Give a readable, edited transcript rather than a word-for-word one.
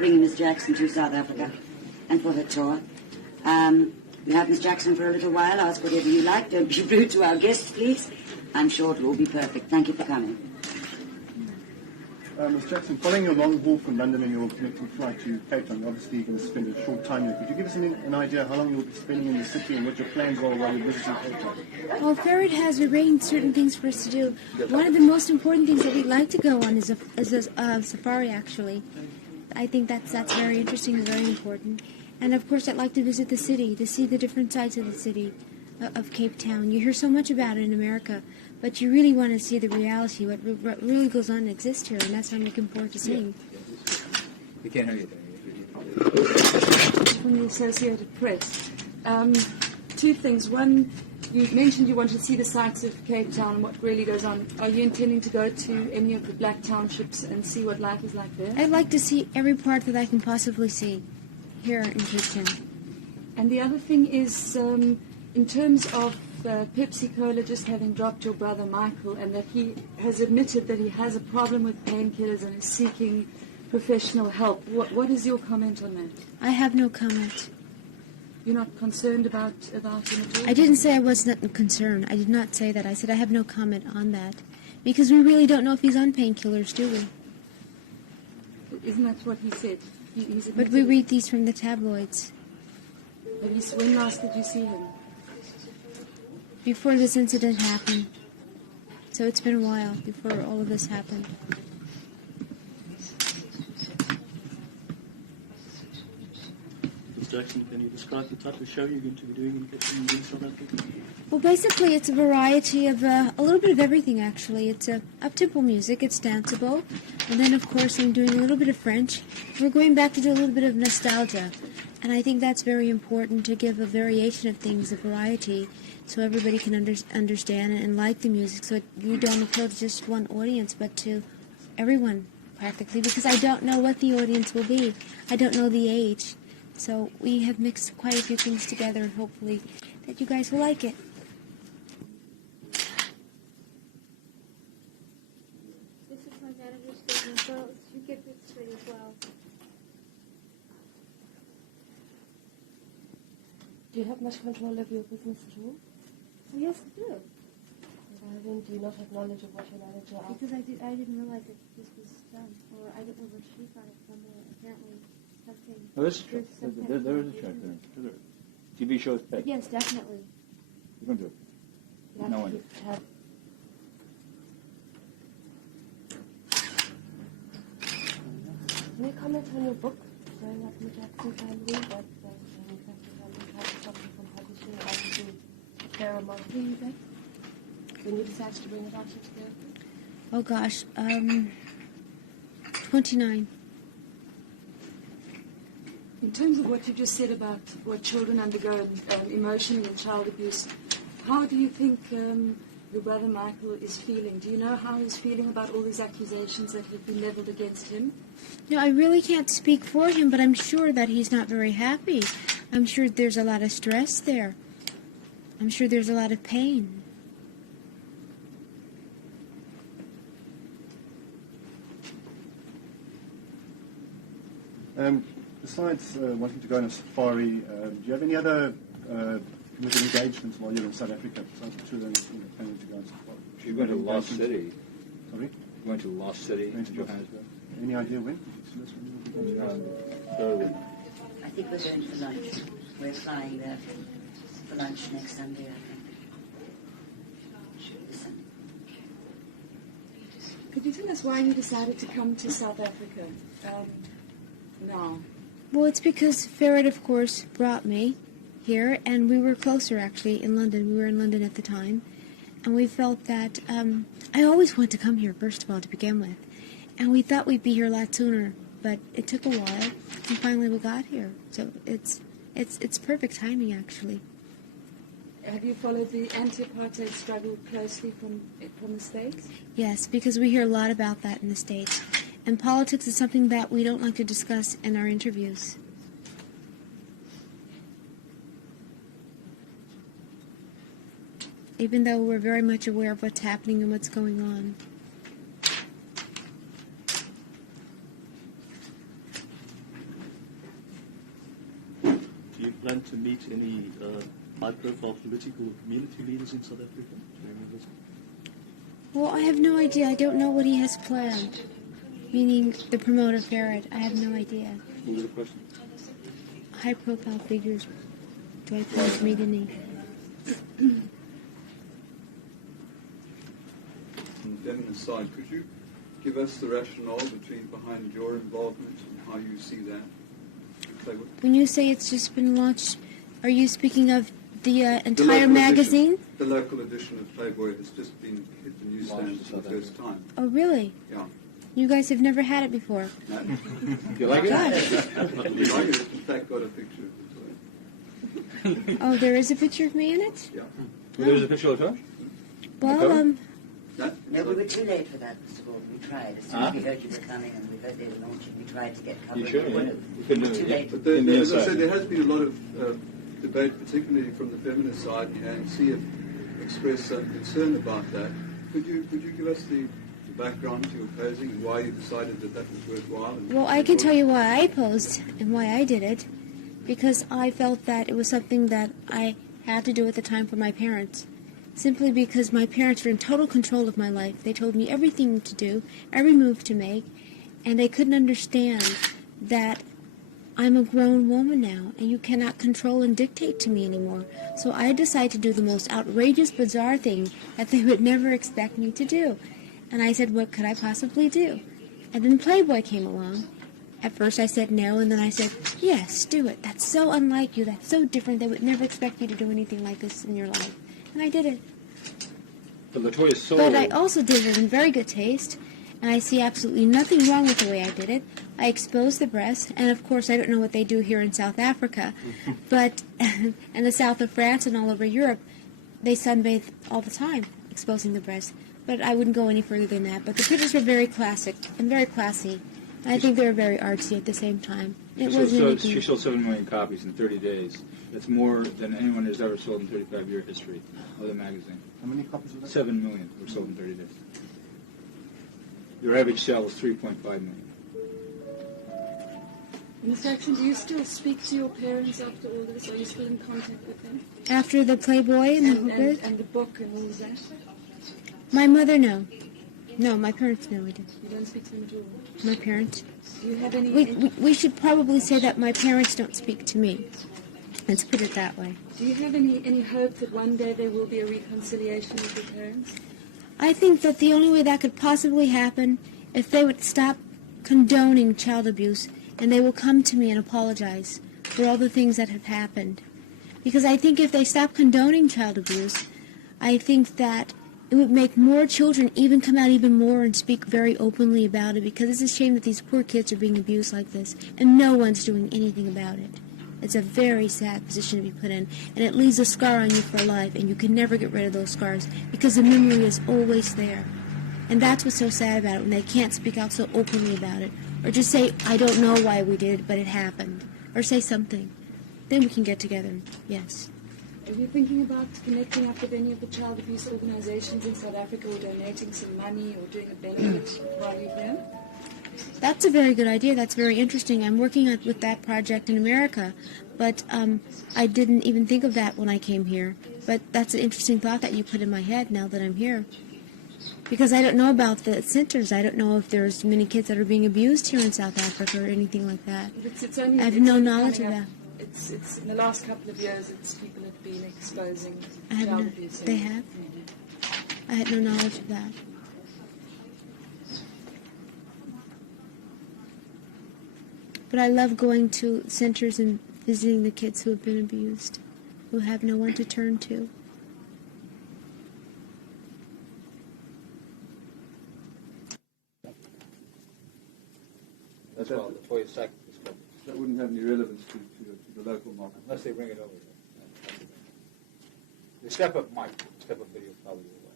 bringing Miss Jackson to South Africa and for her tour. We have Miss Jackson for a little while. Ask whatever you like. Don't be rude to our guests, please. I'm sure it will all be perfect. Thank you for coming. Ms. Jackson, following your long haul from London and your connecting flight to Cape Town, obviously you're going to spend a short time here. Could you give us an idea how long you'll be spending in the city and what your plans are while you're visiting Cape Town? Well, Ferret has arranged certain things for us to do. One of the most important things that we'd like to go on is a safari, actually. I think that's very interesting and very important. And, of course, I'd like to visit the city, to see the different sides of the city of Cape Town. You hear so much about it in America, but you really want to see the reality, what really goes on and exists here, and that's what I'm looking forward to seeing. We can't hear you there. From the Associated Press. Two things. One, you mentioned you wanted to see the sights of Cape Town and what really goes on. Are you intending to go to any of the black townships and see what life is like there? I'd like to see every part that I can possibly see here in Cape Town. And the other thing is, in terms of Pepsi Cola just having dropped your brother Michael, and that he has admitted that he has a problem with painkillers and is seeking professional help. What is your comment on that? I have no comment. You're not concerned about him at all? I didn't say I wasn't concerned. I did not say that. I said I have no comment on that. Because we really don't know if he's on painkillers, do we? Isn't that what he said? But we read these from the tabloids. When last did you see him? Before this incident happened. So it's been a while before all of this happened. Ms. Jackson, can you describe the type of show you're going to be doing in South Africa? Well, basically it's a variety of a little bit of everything, actually. It's up-tempo music, it's danceable, and then of course I'm doing a little bit of French. We're going back to do a little bit of nostalgia, and I think that's very important, to give a variation of things, a variety, so everybody can understand and like the music, so you don't appeal to just one audience, but to everyone, practically, because I don't know what the audience will be. I don't know the age. So we have mixed quite a few things together, and hopefully that you guys will like it. This is my manager's statement, so you get this straight as well. Do you have much control over your business at all? Yes, I do. Why then do you not have knowledge of what your manager asked? Because I didn't realize that this was done, or I didn't know where she got it from, or apparently something. No, this is true. There is a check there. TV shows pay. Yes, definitely. You can do it. You have No to one did. have- Can you comment on your book, Growing Up in the Jackson Family, that family had something from publishing, obviously a fair amount of music? When you decided to bring it out into the open? Oh gosh, 29. In terms of what you just said about what children undergo emotionally in child abuse, how do you think your brother Michael is feeling? Do you know how he's feeling about all these accusations that have been leveled against him? No, I really can't speak for him, but I'm sure that he's not very happy. I'm sure there's a lot of stress there. I'm sure there's a lot of pain. Besides wanting to go on a safari, do you have any other committed engagements while you're in South Africa? Besides the children planning to go on safari? You're going to Lost City. Sorry? You're going to Lost City, Johannesburg. Any idea when? I think we're going for lunch. We're flying there for lunch next Sunday, I think. Could you tell us why you decided to come to South Africa now? Well, it's because Ferret, of course, brought me here, and we were closer, actually, in London. We were in London at the time, and we felt that I always wanted to come here, first of all, to begin with, and we thought we'd be here a lot sooner, but it took a while, and finally we got here. So it's perfect timing, actually. Have you followed the anti-apartheid struggle closely from the States? Yes, because we hear a lot about that in the States. And politics is something that we don't like to discuss in our interviews. Even though we're very much aware of what's happening and what's going on. plan to meet any high-profile political or community leaders in South Africa during your visit? Well, I have no idea. I don't know what he has planned. Meaning the promoter Farad. I have no idea. What was the question? High-profile figures. Do I plan to meet any? On the feminist side, could you give us the rationale behind your involvement and how you see that? When you say it's just been launched, are you speaking of the entire local magazine? Edition, the local edition of Playboy has just been hit the newsstands for the first time. Oh, really? Yeah. You guys have never had it before. No? You like it? We like it. In fact, got a picture of it. Oh, there is a picture of me in it? Yeah. There's a picture of her? Well, No? No, we were too late for that, Mr. Gordon. We tried. As soon as we heard you were coming and we heard they were launching, we tried to get covered. You sure? We You couldn't do too it. late. But In the as I inside. said, there has been a lot of debate, particularly from the feminist side, and see if expressed some concern about that. Could you give us the background to your posing and why you decided that was worthwhile? well, I can tell you why I posed and why I did it. Because I felt that it was something that I had to do at the time for my parents. Simply because my parents were in total control of my life. They told me everything to do, every move to make, and they couldn't understand that I'm a grown woman now, and you cannot control and dictate to me anymore. So I decided to do the most outrageous, bizarre thing that they would never expect me to do. And I said, what could I possibly do? And then Playboy came along. At first I said no, and then I said, yes, do it. That's so unlike you. That's so different. They would never expect you to do anything like this in your life. And I did it. But Latoya's so... But I also did it in very good taste, and I see absolutely nothing wrong with the way I did it. I exposed the breast, and of course I don't know what they do here in South Africa, but in the south of France and all over Europe, they sunbathe all the time, exposing the breast. But I wouldn't go any further than that. But the pictures were very classic and very classy. And I think they were very artsy at the same time. It wasn't anything. She sold 7 million copies in 30 days. That's more than anyone has ever sold in 35-year history of the magazine. How many copies of that? 7 million were sold in 30 days. Your average sale was 3.5 million. Ms. Jackson, do you still speak to your parents after all this? Are you still in contact with them? After the Playboy and the And, Hookers? and the book and all of that? My mother, no. No, my parents, no, I didn't. You don't speak to them at all? My parents. Do you have any... We should probably say that my parents don't speak to me. Let's put it that way. Do you have any hope that one day there will be a reconciliation with your parents? I think that the only way that could possibly happen if they would stop condoning child abuse and they will come to me and apologize for all the things that have happened. Because I think if they stop condoning child abuse, I think that it would make more children even come out even more and speak very openly about it, because it's a shame that these poor kids are being abused like this and no one's doing anything about it. It's a very sad position to be put in, and it leaves a scar on you for life, and you can never get rid of those scars because the memory is always there. And that's what's so sad about it, when they can't speak out so openly about it, or just say, I don't know why we did it, but it happened, or say something. Then we can get together, yes. Are you thinking about connecting up with any of the child abuse organizations in South Africa, or donating some money or doing a benefit while you're here? That's a very good idea. That's very interesting. I'm working with that project in America, but I didn't even think of that when I came here. But that's an interesting thought that you put in my head now that I'm here. Because I don't know about the centers. I don't know if there's many kids that are being abused here in South Africa or anything like that. I have no knowledge of that. It's in the last couple of years, people have been exposing I have child no, abuse. they have? I had no knowledge of that. But I love going to centers and visiting the kids who have been abused, who have no one to turn to. That's why Latoya's sack is called. That wouldn't have any relevance to the local market. Unless they bring it over. The step-up might. Step-up video probably will.